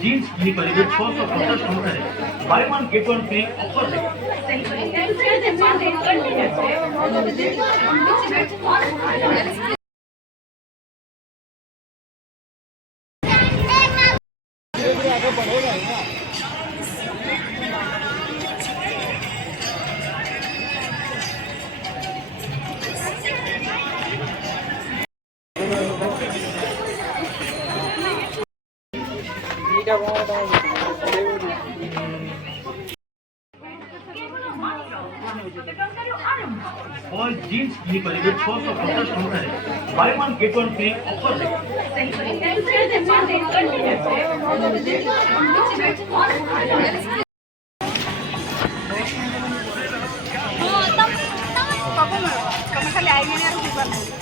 Jeans কিনি পারিবে 650 ଟଙ୍କାରେ Bai one get one free offer jeans কিনি পারিবে 650 ଟଙ୍କାରେ Bai one get one free offer ଖାଲି ଆଇଗିଣିଆରୁ ଯିବାର ନାହିଁ।